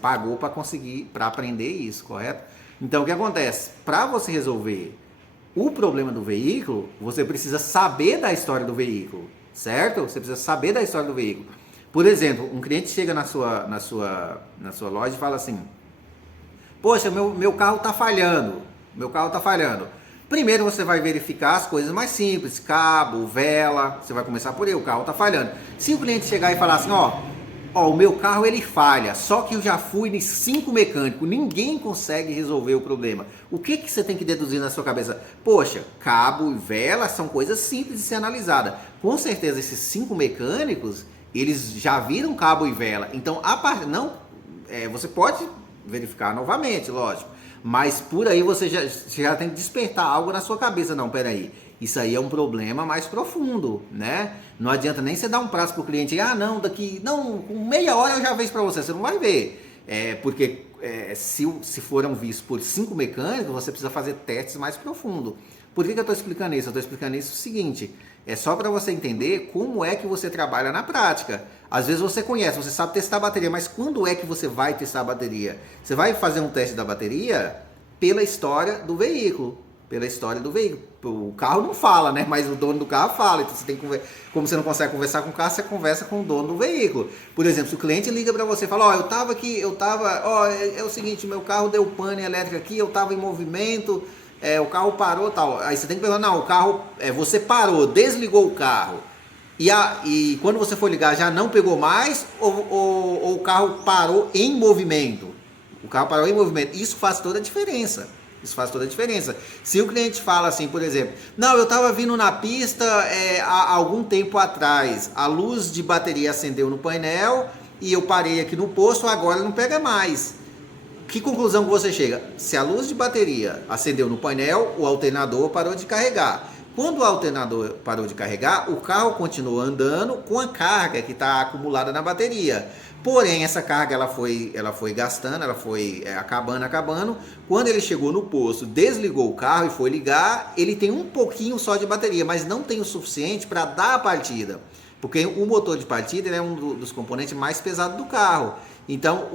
pagou para aprender isso, correto? Então o que acontece? Para você resolver o problema do veículo, você precisa saber da história do veículo, certo? Você precisa saber da história do veículo. Por exemplo, um cliente chega na sua loja e fala assim, poxa, meu carro está falhando. Primeiro você vai verificar as coisas mais simples, cabo, vela, você vai começar por aí, o carro está falhando. Se o cliente chegar e falar assim, ó, o meu carro ele falha, só que eu já fui em 5 mecânicos, ninguém consegue resolver o problema. O que você tem que deduzir na sua cabeça? Poxa, cabo e vela são coisas simples de ser analisada. Com certeza esses 5 mecânicos, eles já viram cabo e vela. Então, você pode verificar novamente, lógico. Mas por aí você já tem que despertar algo na sua cabeça. Não, peraí, isso aí é um problema mais profundo, né? Não adianta nem você dar um prazo para o cliente, com meia hora eu já vejo para você não vai ver. Porque se foram vistos por 5 mecânicos, você precisa fazer testes mais profundos. Por que eu estou explicando isso? Eu estou explicando isso o seguinte, é só para você entender como é que você trabalha na prática. Às vezes você conhece, você sabe testar a bateria, mas quando é que você vai testar a bateria? Você vai fazer um teste da bateria pela história do veículo. O carro não fala, né? Mas o dono do carro fala. Então você tem que como você não consegue conversar com o carro, você conversa com o dono do veículo. Por exemplo, se o cliente liga para você e fala, é o seguinte, meu carro deu pane elétrica aqui, eu estava em movimento, o carro parou, tal. Aí você tem que perguntar, não, o carro, você parou, desligou o carro. E quando você for ligar já não pegou mais ou o carro parou em movimento? O carro parou em movimento. Isso faz toda a diferença. Isso faz toda a diferença. Se o cliente fala assim, por exemplo, não, eu estava vindo na pista há algum tempo atrás, a luz de bateria acendeu no painel e eu parei aqui no posto, agora não pega mais. Que conclusão que você chega? Se a luz de bateria acendeu no painel, o alternador parou de carregar. Quando o alternador parou de carregar, o carro continua andando com a carga que está acumulada na bateria. Porém, essa carga ela foi gastando, ela foi acabando. Quando ele chegou no posto, desligou o carro e foi ligar, ele tem um pouquinho só de bateria, mas não tem o suficiente para dar a partida. Porque o motor de partida ele é um dos componentes mais pesados do carro. Então,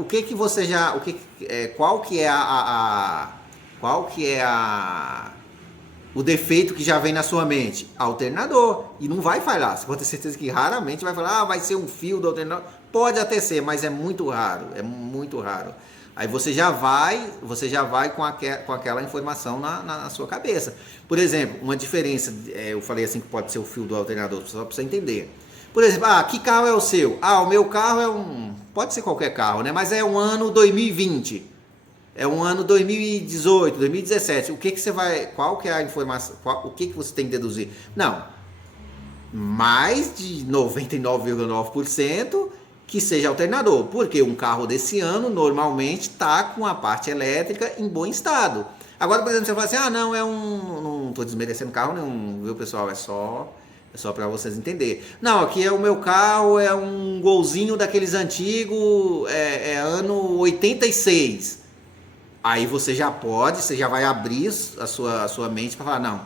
o defeito que já vem na sua mente? Alternador. E não vai falhar. Você pode ter certeza que raramente vai falar, vai ser um fio do alternador. Pode até ser, mas é muito raro. É muito raro. Aí você já vai com aquela informação na sua cabeça. Por exemplo, uma diferença, eu falei assim que pode ser o fio do alternador, só para você entender. Por exemplo, que carro é o seu? O meu carro pode ser qualquer carro, né? Mas é um ano 2020. É um ano 2018, 2017. O que você vai... Qual que é a informação? O que você tem que deduzir? Não. Mais de 99,9% que seja alternador. Porque um carro desse ano, normalmente, está com a parte elétrica em bom estado. Agora, por exemplo, você fala assim, não, não estou desmerecendo carro nenhum, viu, pessoal? É só para vocês entenderem. Não, aqui o meu carro é um golzinho daqueles antigos, ano 86. Aí você já vai abrir a sua mente para falar, não,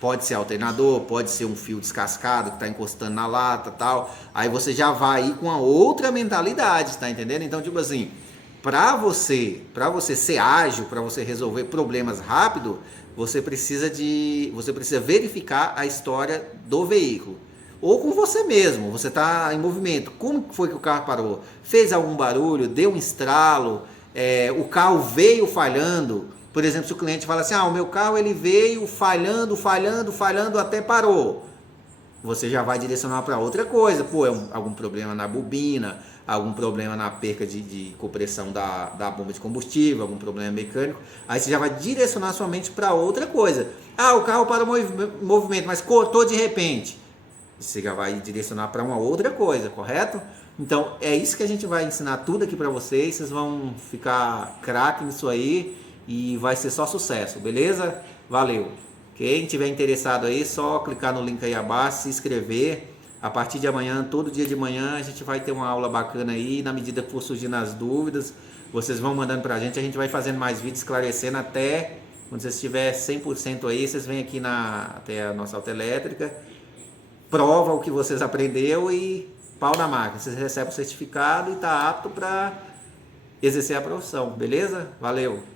pode ser alternador, pode ser um fio descascado que está encostando na lata e tal. Aí você já vai ir com a outra mentalidade, tá entendendo? Então, tipo assim, para você ser ágil, para você resolver problemas rápido, você precisa verificar a história do veículo. Ou com você mesmo, você está em movimento. Como foi que o carro parou? Fez algum barulho? Deu um estralo? O carro veio falhando? Por exemplo, se o cliente fala assim, o meu carro ele veio falhando até parou. Você já vai direcionar para outra coisa. Algum problema na bobina, algum problema na perca de compressão da bomba de combustível, algum problema mecânico. Aí você já vai direcionar sua mente para outra coisa. O carro parou em movimento, mas cortou de repente. Você já vai direcionar para uma outra coisa, correto? Então, é isso que a gente vai ensinar tudo aqui para vocês. Vocês vão ficar craque nisso aí e vai ser só sucesso, beleza? Valeu! Quem tiver interessado aí, só clicar no link aí abaixo, se inscrever. A partir de amanhã, todo dia de manhã, a gente vai ter uma aula bacana aí. Na medida que for surgindo as dúvidas, vocês vão mandando pra gente. A gente vai fazendo mais vídeos esclarecendo até quando você estiver 100% aí. Vocês vêm aqui até a nossa autoelétrica, prova o que vocês aprenderam e pau na máquina. Vocês recebem o certificado e tá apto para exercer a profissão, beleza? Valeu!